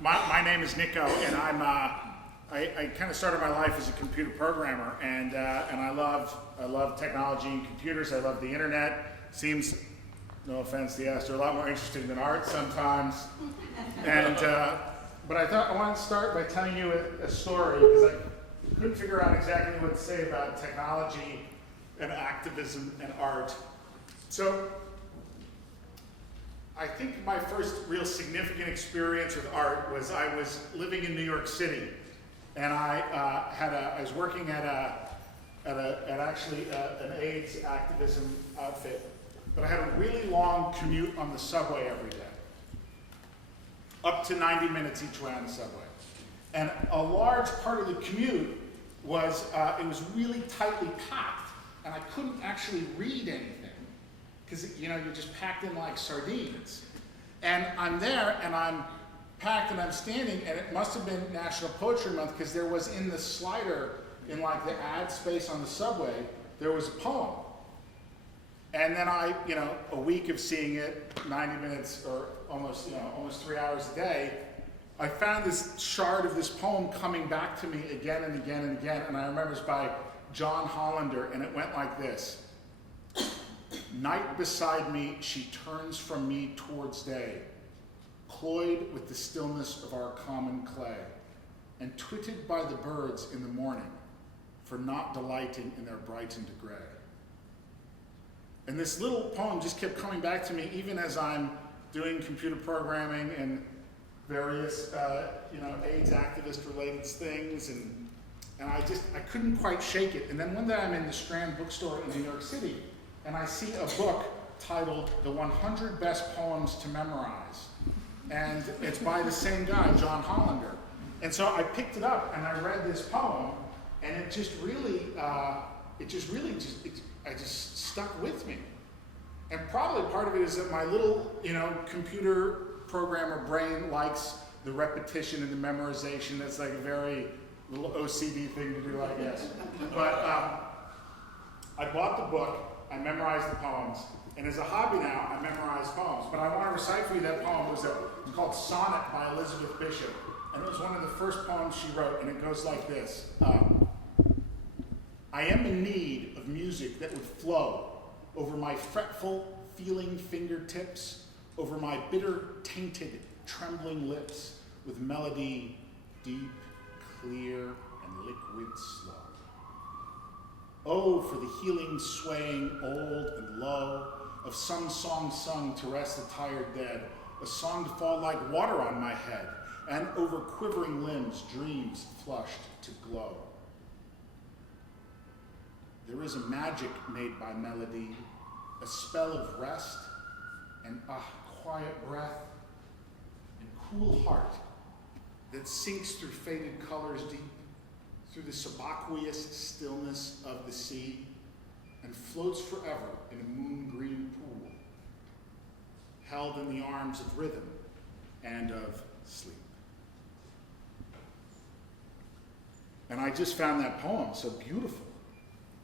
My name is Nicco, and I kind of started my life as a computer programmer, and I love technology and computers. I love the internet. Seems, no offense to us, they're a lot more interesting than art sometimes. And but I thought I wanted to start by telling you a story, because I couldn't figure out exactly what to say about technology and activism and art. So I think my first real significant experience with art was I was living in New York City, and I was working at actually an AIDS activism outfit, but I had a really long commute on the subway every day, up to 90 minutes each way on the subway. And a large part of the commute was, it was really tightly packed, and I couldn't actually read anything, because you're just packed in like sardines. And I'm there, and I'm packed, and I'm standing, and it must have been National Poetry Month, because there was in the slider, in like the ad space on the subway, there was a poem. And then a week of seeing it, 90 minutes or almost 3 hours a day, I found this shard of this poem coming back to me again and again and again, and I remember it's by John Hollander, and it went like this. Night beside me, she turns from me towards day, cloyed with the stillness of our common clay, and twitted by the birds in the morning for not delighting in their brightened gray. And this little poem just kept coming back to me even as I'm doing computer programming and various AIDS activist related things, and I couldn't quite shake it. And then one day I'm in the Strand bookstore in New York City, and I see a book titled The 100 Best Poems to Memorize. And it's by the same guy, John Hollander. And so I picked it up and I read this poem, and it just really stuck with me. And probably part of it is that my little, computer programmer brain likes the repetition and the memorization. That's like a very little OCD thing to do, I guess. But I bought the book, I memorized the poems, and as a hobby now, I memorize poems. But I want to recite for you that poem. It was called Sonnet by Elizabeth Bishop, and it was one of the first poems she wrote, and it goes like this. I am in need of music that would flow over my fretful, feeling fingertips, over my bitter, tainted, trembling lips, with melody deep, clear, and liquid slow. Oh, for the healing swaying old and low of some song sung to rest the tired dead, a song to fall like water on my head, and over quivering limbs dreams flushed to glow. There is a magic made by melody, a spell of rest, and a quiet breath, and cool heart that sinks through faded colors deep, through the subaqueous stillness of the sea, and floats forever in a moon-green pool, held in the arms of rhythm and of sleep. And I just found that poem so beautiful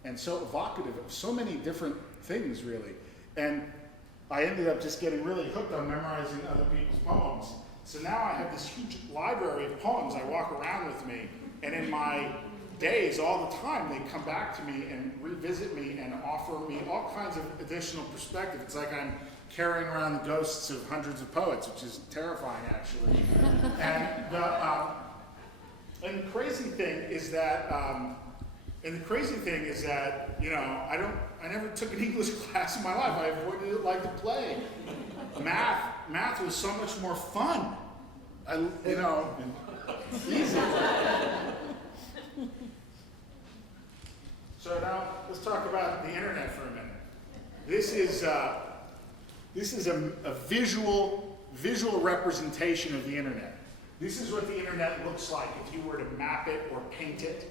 and so evocative of so many different things, really. And I ended up just getting really hooked on memorizing other people's poems. So now I have this huge library of poems I walk around with me, and in my days, all the time, they come back to me and revisit me and offer me all kinds of additional perspective. It's like I'm carrying around the ghosts of hundreds of poets, which is terrifying, actually. And the crazy thing is that, I never took an English class in my life. I avoided it like the plague. Math was so much more fun. Easy. So now let's talk about the internet for a minute. This is a visual representation of the internet. This is what the internet looks like if you were to map it or paint it,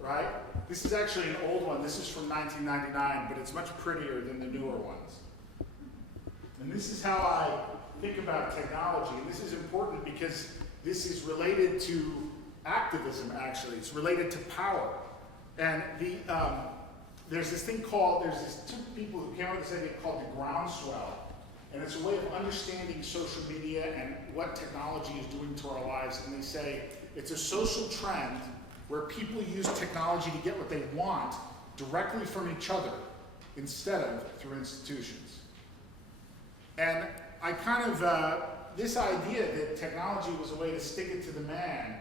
right? This is actually an old one. This is from 1999, but it's much prettier than the newer ones. And this is how I think about technology. And this is important because this is related to activism, actually. It's related to power. And there's two people who came up with this idea called the groundswell. And it's a way of understanding social media and what technology is doing to our lives. And they say it's a social trend where people use technology to get what they want directly from each other instead of through institutions. And I kind of, this idea that technology was a way to stick it to the man,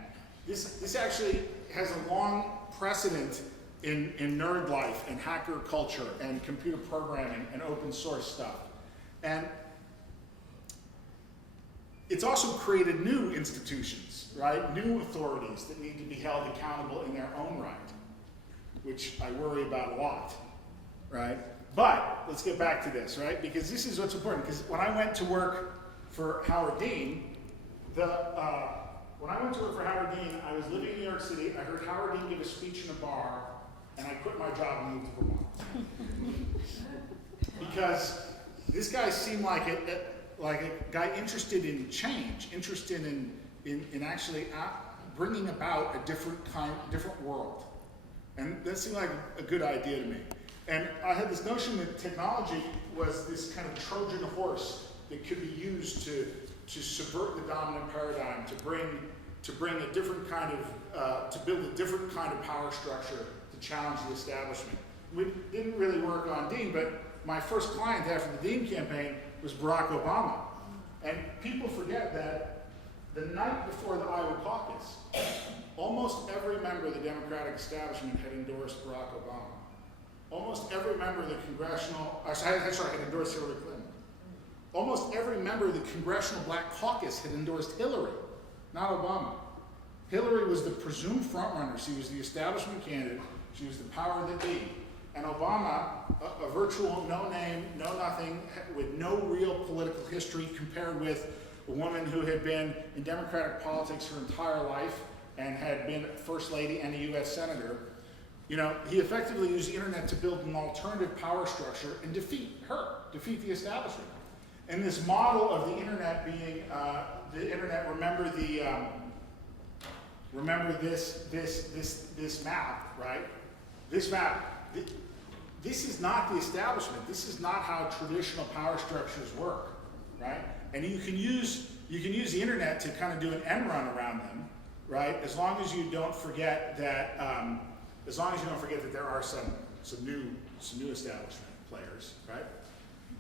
this actually has a long precedent in nerd life and hacker culture and computer programming and open source stuff. And it's also created new institutions, right? New authorities that need to be held accountable in their own right, which I worry about a lot, right? But let's get back to this, right? Because this is what's important. Because when I went to work for Howard Dean, when I went to work for Howard Dean, I was living in New York City. I heard Howard Dean give a speech in a bar, and I quit my job and moved to Vermont. Because this guy seemed like a guy interested in change, interested in actually bringing about a different world. And that seemed like a good idea to me. And I had this notion that technology was this kind of Trojan horse that could be used to subvert the dominant paradigm, to bring a different kind of, to build a different kind of power structure to challenge the establishment. We didn't really work on Dean, but my first client after the Dean campaign was Barack Obama. And people forget that the night before the Iowa caucus, almost every member of the Democratic establishment had endorsed Barack Obama. Almost every member of the congressional, had endorsed Hillary Clinton. Almost every member of the Congressional Black Caucus had endorsed Hillary, not Obama. Hillary was the presumed frontrunner. She was the establishment candidate. She was the power that be. And Obama, a virtual no name, no nothing, with no real political history, compared with a woman who had been in Democratic politics her entire life and had been First Lady and a U.S. Senator. You know, he effectively used the internet to build an alternative power structure and defeat the establishment. And this model of the internet being, remember this map, right? This map, this is not the establishment. This is not how traditional power structures work, right? And you can use the internet to kind of do an end run around them, right? As long as you don't forget that, there are some new establishment players, right?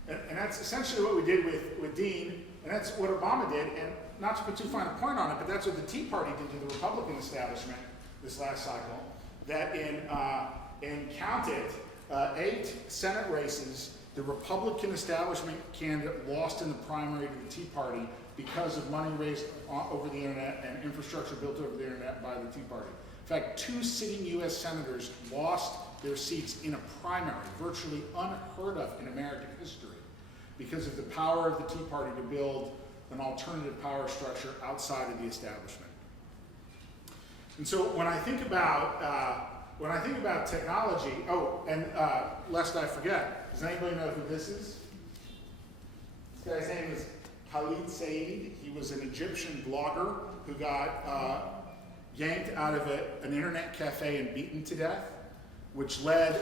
And that's essentially what we did with Dean, and that's what Obama did. And not to put too fine a point on it, but that's what the Tea Party did to the Republican establishment this last cycle. That in count it, 8 Senate races, the Republican establishment candidate lost in the primary to the Tea Party because of money raised over the internet and infrastructure built over the internet by the Tea Party. In fact, 2 sitting U.S. senators lost their seats in a primary, virtually unheard of in American history, because of the power of the Tea Party to build an alternative power structure outside of the establishment. And so when I think about technology, lest I forget, does anybody know who this is? This guy's name is Khalid Said. He was an Egyptian blogger who got yanked out of an internet cafe and beaten to death, which led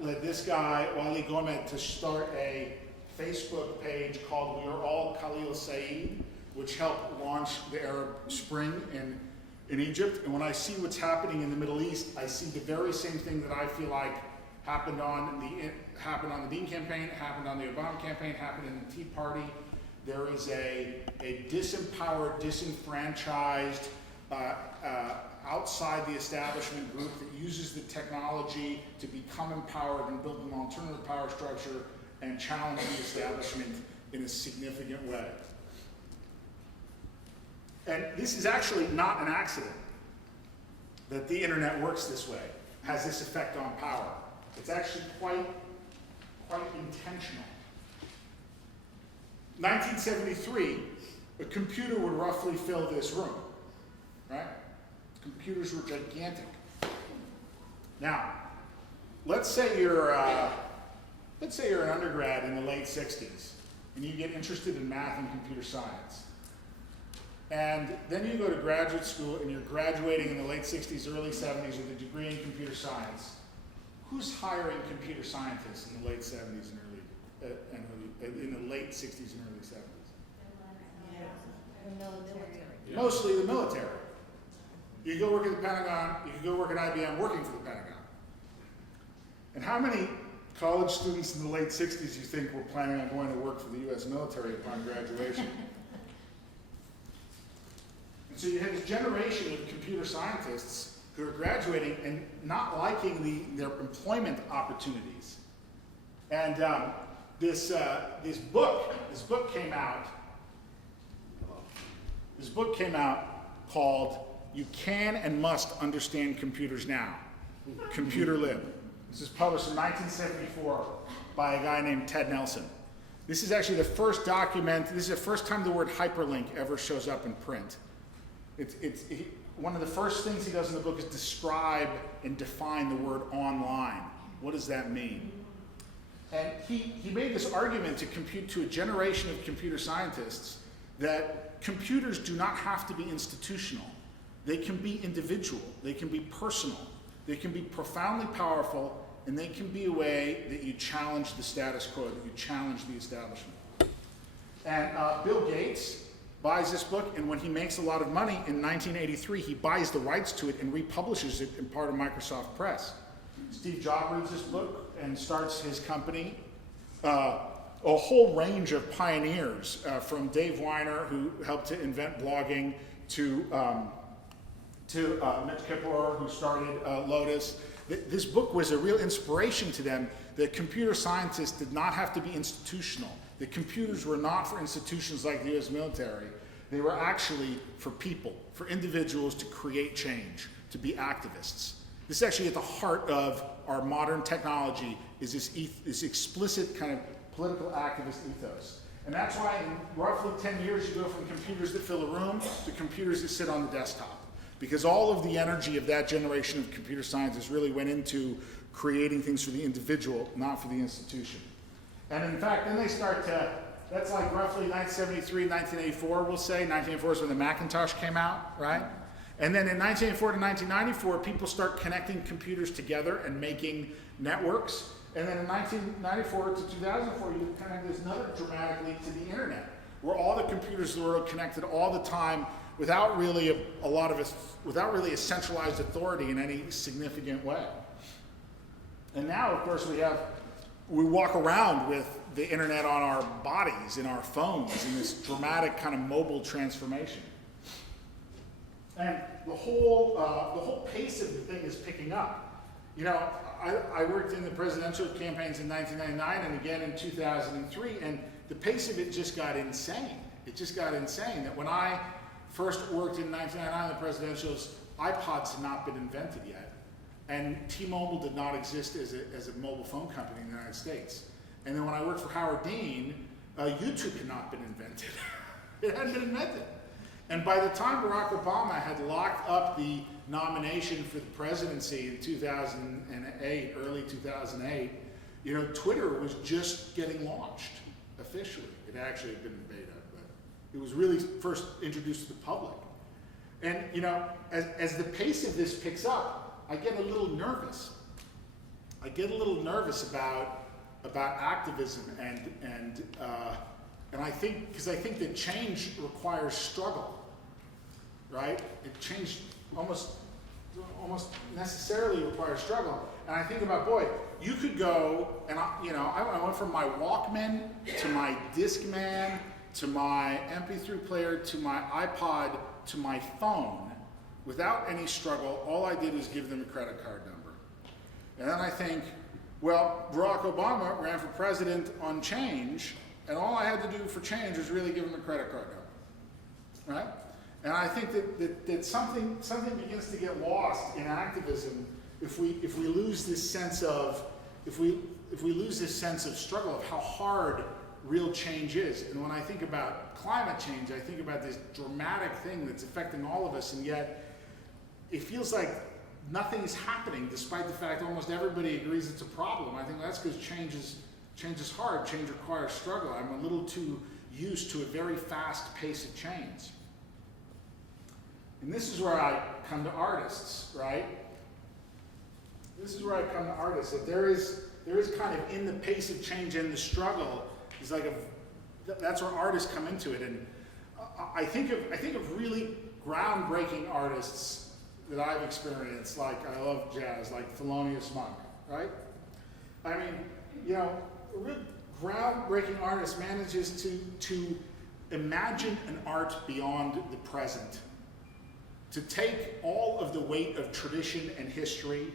this guy, Wali Gomed, to start a Facebook page called We Are All Khalil Said, which helped launch the Arab Spring in Egypt. And when I see what's happening in the Middle East, I see the very same thing that I feel like happened on the Dean campaign, happened on the Obama campaign, happened in the Tea Party. There is a disempowered, disenfranchised, outside the establishment group that uses the technology to become empowered and build an alternative power structure and challenge the establishment in a significant way. And this is actually not an accident that the internet works this way, has this effect on power. It's actually quite intentional. 1973, a computer would roughly fill this room, right? Computers were gigantic. Now, let's say you're an undergrad in the late 60s, and you get interested in math and computer science. And then you go to graduate school and you're graduating in the late 60s, early 70s with a degree in computer science. Who's hiring computer scientists in the late 70s and in the late 60s and early 70s. The military. Yeah. Mostly the military. You go work at the Pentagon, you can go work at IBM working for the Pentagon. And how many college students in the late 60s you think were planning on going to work for the US military upon graduation? And so you have this generation of computer scientists who are graduating and not liking their employment opportunities. And this book came out. This book came out called "You Can and Must Understand Computers Now," Computer Lib. This was published in 1974 by a guy named Ted Nelson. This is actually the first document. This is the first time the word hyperlink ever shows up in print. One of the first things he does in the book is describe and define the word online. What does that mean? And he made this argument to a generation of computer scientists that computers do not have to be institutional. They can be individual, they can be personal, they can be profoundly powerful, and they can be a way that you challenge the status quo, that you challenge the establishment. And Bill Gates buys this book, and when he makes a lot of money in 1983, he buys the rights to it and republishes it in part of Microsoft Press. Steve Jobs reads this book and starts his company. A whole range of pioneers, from Dave Weiner, who helped to invent blogging, to Mitch Kippur, who started Lotus. This book was a real inspiration to them that computer scientists did not have to be institutional. The computers were not for institutions like the US military. They were actually for people, for individuals to create change, to be activists. This is actually at the heart of our modern technology, is this explicit kind of political activist ethos. And that's why in roughly 10 years you go from computers that fill a room to computers that sit on the desktop. Because all of the energy of that generation of computer scientists really went into creating things for the individual, not for the institution. And in fact, then they start to, that's like roughly 1973, 1984, we'll say. 1984 is when the Macintosh came out, right? And then in 1984 to 1994, people start connecting computers together and making networks. And then in 1994 to 2004, you kind of have this another dramatic leap to the internet, where all the computers in the world connected all the time without really without really a centralized authority in any significant way. And now, of course, we walk around with the internet on our bodies, in our phones, in this dramatic kind of mobile transformation. And the whole pace of the thing is picking up. You know, I worked in the presidential campaigns in 1999 and again in 2003, and the pace of it just got insane. It just got insane that when I first worked in 1999 in the presidentials, iPods had not been invented yet. And T-Mobile did not exist as a mobile phone company in the United States. And then when I worked for Howard Dean, YouTube had not been invented. It hadn't been invented. And by the time Barack Obama had locked up the nomination for the presidency in 2008, early 2008, you know, Twitter was just getting launched officially. It actually had been in beta, but it was really first introduced to the public. And you know, as the pace of this picks up, I get a little nervous. I get a little nervous about activism and I think, because I think that change requires struggle, right? Change almost necessarily requires struggle. And I think about, boy, you could go, and I went from my Walkman to my Discman to my MP3 player to my iPod to my phone without any struggle. All I did was give them a credit card number. And then I think, well, Barack Obama ran for president on change, and all I had to do for change was really give him a credit card number, right? And I think that something begins to get lost in activism if we lose this sense of struggle, of how hard real change is. And when I think about climate change, I think about this dramatic thing that's affecting all of us, and yet it feels like nothing is happening, despite the fact almost everybody agrees it's a problem. I think that's because change is hard. Change requires struggle. I'm a little too used to a very fast pace of change. And this is where I come to artists, right? This is where I come to artists, that there is kind of, in the pace of change and the struggle, It's like that's where artists come into it. And I think of really groundbreaking artists that I've experienced, like I love jazz, like Thelonious Monk, right? I mean, you know, a real groundbreaking artist manages to imagine an art beyond the present, to take all of the weight of tradition and history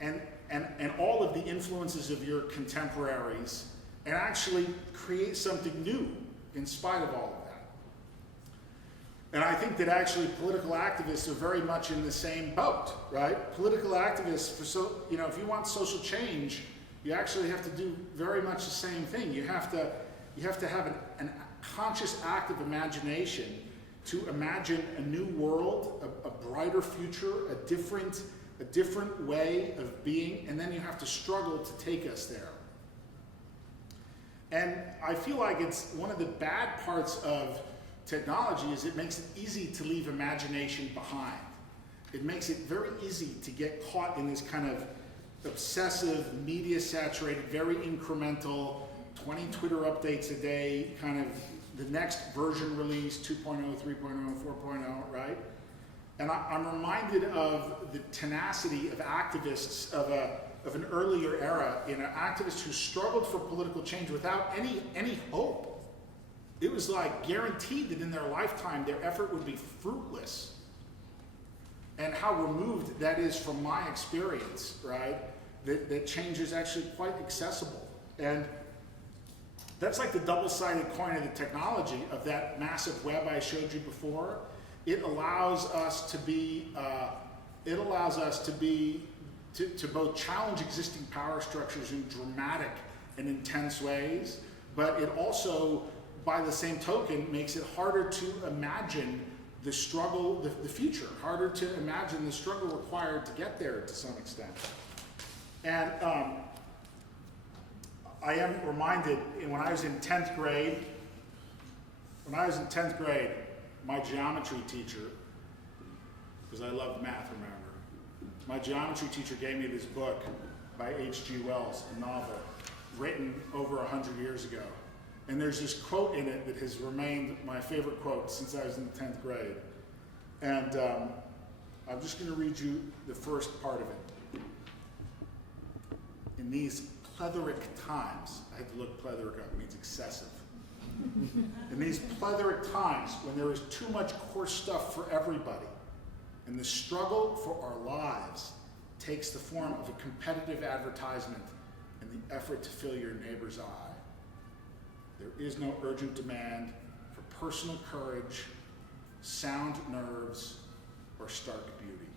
and all of the influences of your contemporaries and actually create something new in spite of all of that. And I think that actually political activists are very much in the same boat, right? Political activists, if you want social change, you actually have to do very much the same thing. You have to have a conscious act of imagination to imagine a new world, a brighter future, a different way of being, and then you have to struggle to take us there. And I feel like it's one of the bad parts of technology is it makes it easy to leave imagination behind. It makes it very easy to get caught in this kind of obsessive, media-saturated, very incremental, 20 Twitter updates a day, kind of the next version release, 2.0, 3.0, 4.0, right? And I'm reminded of the tenacity of activists of an earlier era, activists who struggled for political change without any hope. It was like guaranteed that in their lifetime their effort would be fruitless. And how removed that is from my experience, right? That change is actually quite accessible. And that's like the double-sided coin of the technology of that massive web I showed you before. It allows us to both challenge existing power structures in dramatic and intense ways, but it also, by the same token, makes it harder to imagine the struggle, the future, harder to imagine the struggle required to get there to some extent. And I am reminded, when I was in 10th grade, my geometry teacher, because I loved math, remember, my geometry teacher gave me this book by H.G. Wells, a novel, written over 100 years ago. And there's this quote in it that has remained my favorite quote since I was in 10th grade. And I'm just going to read you the first part of it. In these plethoric times, I had to look plethoric up, it means excessive. In these plethoric times, when there is too much coarse stuff for everybody, and the struggle for our lives takes the form of a competitive advertisement and the effort to fill your neighbor's eye, there is no urgent demand for personal courage, sound nerves, or stark beauty,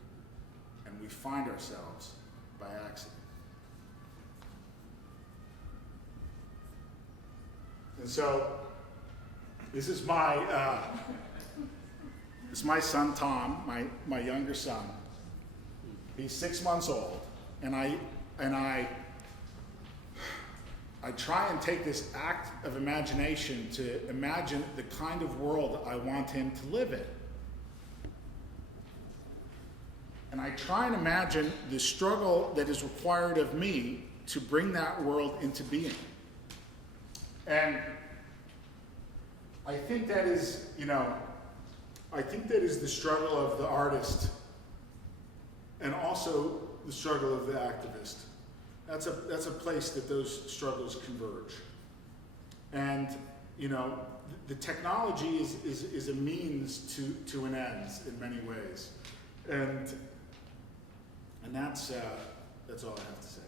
and we find ourselves by accident. And so, this is my son Tom, my younger son. He's 6 months old, and I try and take this act of imagination to imagine the kind of world I want him to live in. And I try and imagine the struggle that is required of me to bring that world into being. And I think that is, the struggle of the artist and also the struggle of the activist. That's a place that those struggles converge. And, the technology is a means to an end in many ways. And that's all I have to say.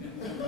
Thank you.